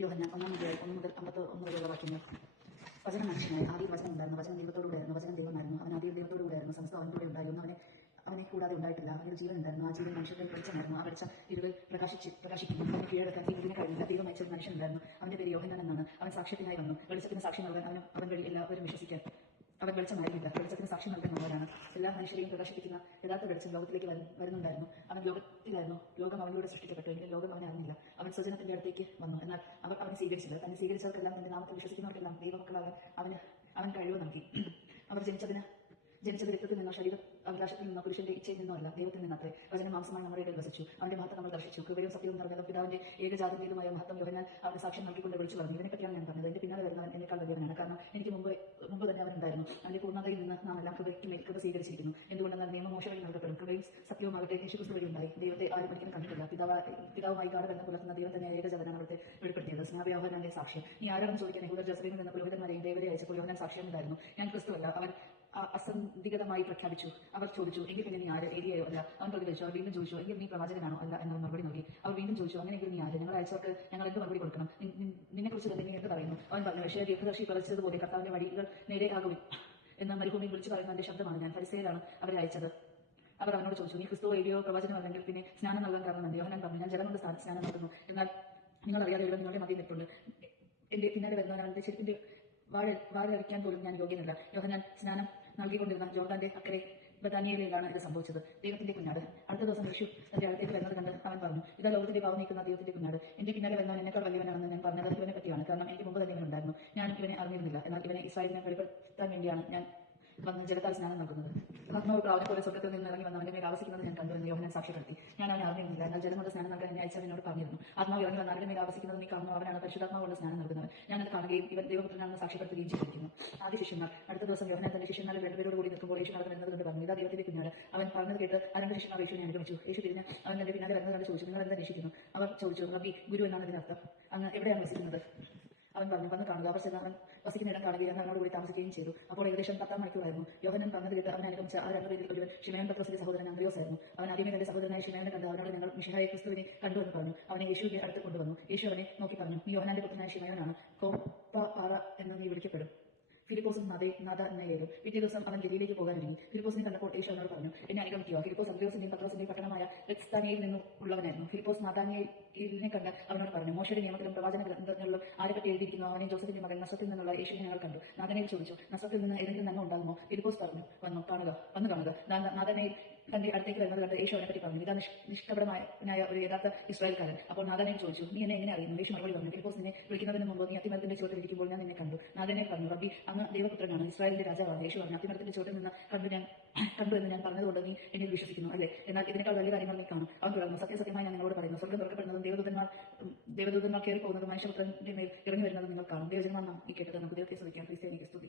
യോഹന്നാൻ ഒന്നാം അധ്യായം ഒന്ന് മുതൽ അമ്പത്തി ഒന്ന് വരെയുള്ള വാക്യങ്ങൾ. വചനം മനുഷ്യനായി. ആദ്യം വചനം ഉണ്ടായിരുന്നു. വചനം ദൈവത്തോടുകൂടെയായിരുന്നു വചനം ദൈവമായിരുന്നു. അവൻ ആദ്യം ദൈവത്തോടുകൂടെയായിരുന്നു സംസ്ഥാനം അവന്റെ ഉണ്ടായിരുന്നു. അവനെ അവനെ കൂടാതെ ഉണ്ടായിട്ടില്ല. അവനൊരു ജീവൻ ഉണ്ടായിരുന്നു. ആ ജീവൻ മനുഷ്യരുടെ വെളിച്ചമായിരുന്നു. ആ വെളിച്ചം ഇരുൾ പ്രകാശിച്ച് പ്രകാശിക്കുന്നു. അവന് കീഴടക്കാൻ ഇതിന് കഴിഞ്ഞില്ല ദൈവം അയച്ച മനുഷ്യൻ ഉണ്ടായിരുന്നു. അവന്റെ പേര് യോഹന്നാൻ എന്നാണ്. അവൻ സാക്ഷ്യത്തിനായി വന്നു. വെളിച്ചത്തിന് സാക്ഷി നൽകാൻ അവൻ അവൻ വഴി എല്ലാവരും വിശ്വസിക്കാൻ. അവൻ വെളിച്ചമായിരുന്നില്ല. വെളിച്ചത്തിന് സാക്ഷി നൽകുന്നവരാണ് എല്ലാ മനുഷ്യരെയും പ്രകാശിപ്പിക്കുന്ന യഥാർത്ഥ വെളിച്ചം ലോകത്തിലേക്ക് വരു- വരുന്നുണ്ടായിരുന്നു. അവൻ ലോകത്തിലായിരുന്നു. ലോകം അവനിലൂടെ സൃഷ്ടിക്കപ്പെട്ടു. എങ്കിലും ലോകം അവനെ അറിഞ്ഞില്ല. അവൻ സ്വജനത്തിന്റെ അടുത്തേക്ക് വന്നു. എന്നാൽ സ്വീകരിച്ചില്ല തന്നെ സ്വീകരിച്ചവർക്കെല്ലാം തന്റെ നാമത്തിൽ വിശ്വസിക്കുന്നവർക്കെല്ലാം ദൈവമക്കളാകാൻ അവന് അവൻ കഴിവ് നൽകി. അവർ ജനിച്ചതിന് ജനിച്ചത് രക്തത്തിൽ നിന്നോ ശരീര അവകാശത്തിൽ നിന്നോ പുരുഷന്റെ ഇച്ഛയിൽ നിന്നോ അല്ല ദൈവത്തിൽ നിന്നത്രേ വചന മാംസമായി നമ്മുടെ ഇടയിൽ വസിച്ചു. അവന്റെ മഹത്വം നമ്മൾ ദർശിച്ചു. കൃപയും സത്യവും നിറഞ്ഞ പിതാവിന്റെ ഏകജാതീയതുമായ മഹത്വം യോഹനാൽ അവന്റെ സാക്ഷ്യം നൽകിക്കൊണ്ട് വിളിച്ചു പറഞ്ഞു. ഇതിനെപ്പറ്റിയാണ് ഞാൻ പറഞ്ഞത്. എന്റെ പിന്നാലെ വരുന്നവൻ എന്നെക്കാൾ വലിയവനാണ്. കാരണം എനിക്ക് മുമ്പ് മുമ്പ് തന്നെ അവൻ ഉണ്ടായിരുന്നു. അവന്റെ പൂർണതയിൽ നിന്ന് നാം എല്ലാം കൃപയ്ക്ക് മേൽ കൃപ സ്വീകരിച്ചിരിക്കുന്നു. എന്തുകൊണ്ടെന്നാൽ നിയമം മോശം വഴി നൽകപ്പെടും കൃപയും സത്യവുമാകട്ടെ യേശുക്രിസ്തു വഴി ഉണ്ടായി ദൈവത്തെ ആരും ഒരിക്കലും കണ്ടിട്ടില്ല. പിതാവ് പിതാവുമായി ഗാഠ ബന്ധം പുലർത്തുന്ന ദൈവം തന്നെ ഏകജാതനാണ് അവിടുത്തെ വെളിപ്പെടുത്തിയത് സ്നാപയോഹനാന്റെ സാക്ഷ്യം. നീ ആരാണെന്ന് ചോദിക്കാൻ യഹൂദർ ജസ്രീമിൽ നിന്ന് പുരോഹിതന്മാരെയും ദേവരെ അയച്ചപ്പോൾ യോഹനാൻ സാക്ഷ്യം ഉണ്ടായിരുന്നു. ഞാൻ ക്രിസ്തുവല്ല. അവൻ അ- അസന്ധിഗതമായി പ്രഖ്യാപിച്ചു. അവർ ചോദിച്ചു എങ്കിൽ പിന്നെ നീ ആര്? ഏരിയയോ അല്ല. അവൻ പ്രതികരിച്ചു. അവർ വീണ്ടും ചോദിച്ചു എങ്കിൽ നീ പ്രവാചകനാണോ? അല്ല. എന്നവർ മറുപടി നൽകി. അവർ വീണ്ടും ചോദിച്ചു അങ്ങനെയെങ്കിൽ നീ ആര്? ഞങ്ങൾ അയച്ചവർക്ക് ഞങ്ങൾ എന്ത് മറുപടി കൊടുക്കണം? നിന്നെ കുറിച്ച് തന്നെ എന്ത് പറയുന്നു? അവൻ പറഞ്ഞു പക്ഷേ ദീർഘദർശി പറിച്ചതുപോലെ കർത്താവിന്റെ വഴികൾ ആകും എന്ന മരുഭൂമിയിൽ വിളിച്ചു പറയുന്ന എന്റെ ശബ്ദമാണ് ഞാൻ പരിസയിലാണ് അവരെ അയച്ചത്. അവർ അവനോട് ചോദിച്ചു നീ ക്രിസ്തു ഏരിയോ പ്രവചനം അല്ലെങ്കിൽ പിന്നെ സ്നാനം നൽകാൻ കാരണം യോഹനാൻ പറഞ്ഞു ഞാൻ ജലം കൊണ്ട് സ്നാ- സ്നാനം നൽകുന്നു എന്നാൽ നിങ്ങൾ അറിയാതെ ഇവിടെ നിങ്ങളുടെ മതിയിൽ നിൽപ്പുണ്ട്. എന്റെ പിന്നാലെ വരുന്നവൻ അവന്റെ ചെരുപ്പിന്റെ വാഴ വാഴഴിക്കാൻ പോലും ഞാൻ യോഗ്യനല്ല. യോഹനാൻ സ്നാനം നൽകിക്കൊണ്ടിരുന്ന ജോർദാന്റെ അക്കരെ ബദാനിയയിലാണ് ഇത് സംഭവിച്ചത്. ദൈവത്തിന്റെ കുഞ്ഞാട്. അടുത്ത ദിവസം യേശു തന്റെ അടുത്തേക്ക് വരുന്നത് കണ്ട് അവൻ പറഞ്ഞു ഇതാ ലോകത്തിന്റെ ഭാവം നീക്കുന്ന ദൈവത്തിന്റെ കുഞ്ഞാട്. എന്റെ പിന്നാലെ വരുന്നവൻ എന്നെക്കാൾ വലിയവനാണെന്ന് ഞാൻ പറഞ്ഞത് ഇവനെ പറ്റിയാണ് കാരണം എനിക്ക് മുമ്പ് തന്നെ ഇവനുണ്ടായിരുന്നു ഞാൻ ഇവനെ അറിഞ്ഞിരുന്നില്ല. എന്നാൽ ഇവനെ ഇസ്രായേലിനെ വെളിപ്പെടുത്താൻ വേണ്ടിയാണ് ഞാൻ വന്ന് ജലത്താൽ സ്നാനം നൽകുന്നത് ആത്മാവ് പ്രാവനെ പോലെ സ്വർഗത്തിൽ നിന്ന് ഇറങ്ങി വന്ന് അവന്റെ മേൽ ആവസിക്കുന്നത് ഞാൻ കണ്ടു എന്ന് യോഹനാൻ സാക്ഷ്യപ്പെടുത്തി. ഞാൻ അവനെ അറിഞ്ഞിരുന്നില്ല. എന്നാൽ ജലം കൊണ്ട് സ്നാനം നൽകാൻ എന്നെ അയച്ചവൻ എന്നോട് പറഞ്ഞിരുന്നു. ആത്മാവ് ഇറങ്ങി വന്ന് അവന്റെ മേൽ ആവസിക്കുന്നത് നീ കാണുന്നു. അവനാണ് പരിശുദ്ധാത്മാവ് കൊണ്ട് സ്നാനം നൽകുന്നത് ഞാൻ അത് കാണുകയും ഇവൻ ദൈവപുത്രനാണെന്ന് സാക്ഷ്യപ്പെടുത്തുകയും ചെയ്തിരിക്കുന്നു. ആദ്യ ശിഷ്യന്മാർ. അടുത്ത ദിവസം യോഹനാൻ തന്റെ ശിഷ്യന്മാരെ രണ്ടുപേരോട് കൂടി നിൽക്കുമ്പോൾ യേശു നടന്നു വരുന്നത് കൊണ്ട്. പറഞ്ഞു ഇതാ ദൈവത്തിന്റെ കുഞ്ഞാട് അവൻ പറഞ്ഞത് കേട്ട് ആ രണ്ട് ശിഷ്യന്മാർ യേശുവിനെ അനുഗമിച്ചു. യേശു തിരിഞ്ഞ് അവൻ തന്റെ പിന്നാലെ വരുന്നത് കണ്ട് ചോദിച്ചു നിങ്ങൾ എന്താ അന്വേഷിക്കുന്നു അവർ ചോദിച്ചു റബി ഗുരു എന്നാണ് ഇതിനർത്ഥം അങ്ങ് എവിടെയാണ് വസിക്കുന്നത്? അവൻ പറഞ്ഞു വന്ന് കാണുക. അവർ ചെന്ന് വസിക്കുന്ന ഇടം കാണുകയും അവനോട് കൂടി താമസിക്കുകയും ചെയ്തു. അപ്പോൾ ഏകദേശം പത്താം മണിക്കൂറായിരുന്നു. യോഹനൻ പറഞ്ഞത് കേട്ട് അവനെ അനുഗമിച്ച ആ രണ്ടുപേരിൽ ഒരുവൻ ഷിമയോൻ പത്രസിന്റെ സഹോദരൻ അന്ത്രയോസ് ആയിരുന്നു. അവൻ ആദ്യമേ തന്റെ സഹോദരനായ ഷിമയോനെ കണ്ട്. അവനോട് ഞങ്ങൾ മിഷിഹായ ക്രിസ്തുവിനെ കണ്ടു എന്ന് പറഞ്ഞു. അവനെ യേശുവിന്റെ അടുത്ത് കൊണ്ടുവന്നു. യേശു അവനെ നോക്കി പറഞ്ഞു നീ യോഹനാന്റെ പുത്രനായ ഷിമയോനാണ് കോപ്പ പാറ എന്ന് നീ വിളിക്കപ്പെടും. ഫിലിപ്പോസും നാദേ നാദാനയേലും പിറ്റേ ദിവസം അവൻ ഗലിയിലേക്ക് പോകാനൊരുങ്ങി ഫിലിപ്പോസിനെ കണ്ടപ്പോൾ യേശു അവനോട് പറഞ്ഞു എന്നെ അനുഗമിക്കുക ഫിലിപ്പോസ് അന്ത്രയോസിന്റെയും പത്രോസിന്റെയും പട്ടണമായ ബെത്സ്താനിയയിൽ നിന്നും ഉള്ളവനായിരുന്നു. ഫിലിപ്പോസ് നാദാനിയലിനെ കണ്ട് അവനോട് പറഞ്ഞു മോശയുടെ നിയമത്തിലും പ്രവാചന ഗ്രന്ഥങ്ങളിലും ആരെപ്പറ്റി എഴുതിയിരിക്കുന്നു? അവനെ ജോസഫിന്റെ മകൻ നസത്തിൽ നിന്നുള്ള യേശുവിനെ ഞങ്ങൾ കണ്ടു. നാദനയിൽ ചോദിച്ചു നസത്തിൽ നിന്ന് ഏതെങ്കിലും നന്മ ഉണ്ടാകുമോ? ഫിലിപ്പോസ് പറഞ്ഞു വന്നു കാണുക വന്നു കാണുക. നാദനയിൽ തന്റെ അടുത്തേക്ക് വരുന്നത് കണ്ട് യേശു അവനെ പറ്റി പറഞ്ഞു. ഇതാ നിഷ്- നിഷ്കപടമായ ഒരു യഥാർത്ഥ ഇസ്രായേൽക്കാരൻ. അപ്പോൾ നാഗനെ ചോദിച്ചു നീ എന്നെ എങ്ങനെ അറിയുന്നു? യേശു മറുപടി പറഞ്ഞു ഫിലിപ്പോസ് നിന്നെ വിളിക്കുന്നതിന് മുമ്പ് നീ അത്തിമരത്തിന്റെ ചുവട്ടിൽ ഇരിക്കുമ്പോൾ ഞാൻ നിന്നെ കണ്ടു. നാദനെ പറഞ്ഞു റബ്ബി അങ്ങ് ദൈവപുത്രനാണ് ഇസ്രായേലിന്റെ രാജാവാണ്. യേശു പറഞ്ഞു അത്തിമരത്തിന്റെ ചുവട്ടിൽ നിന്ന് കണ്ടു ഞാൻ കണ്ടു എന്ന് ഞാൻ പറഞ്ഞതുകൊണ്ട് നീ എന്നിൽ വിശ്വസിക്കുന്നു അല്ലേ? എന്നാൽ ഇതിനേക്കാൾ വലിയ കാര്യങ്ങൾ നീ കാണും. അവൻ തുടർന്നു സത്യസത്യമായി ഞാൻ നിങ്ങളോട് പറയുന്നു സ്വർഗം തുറക്കപ്പെടുന്നതും ദേവദൂതന്മാർ ദേവദൂതന്മാർ കയറി പോകുന്നതും മനുഷ്യപുത്രന്റെ മേൽ ഇറങ്ങി വരുന്നതും നിങ്ങൾ കാണും. ദൈവജന്മാർ നാം ഈ കേട്ടത് നമുക്ക് ദൈവത്തെ സ്വീകരിക്കാൻ ക്രിസ്ത്യാനിക്ക് സ്തുതി.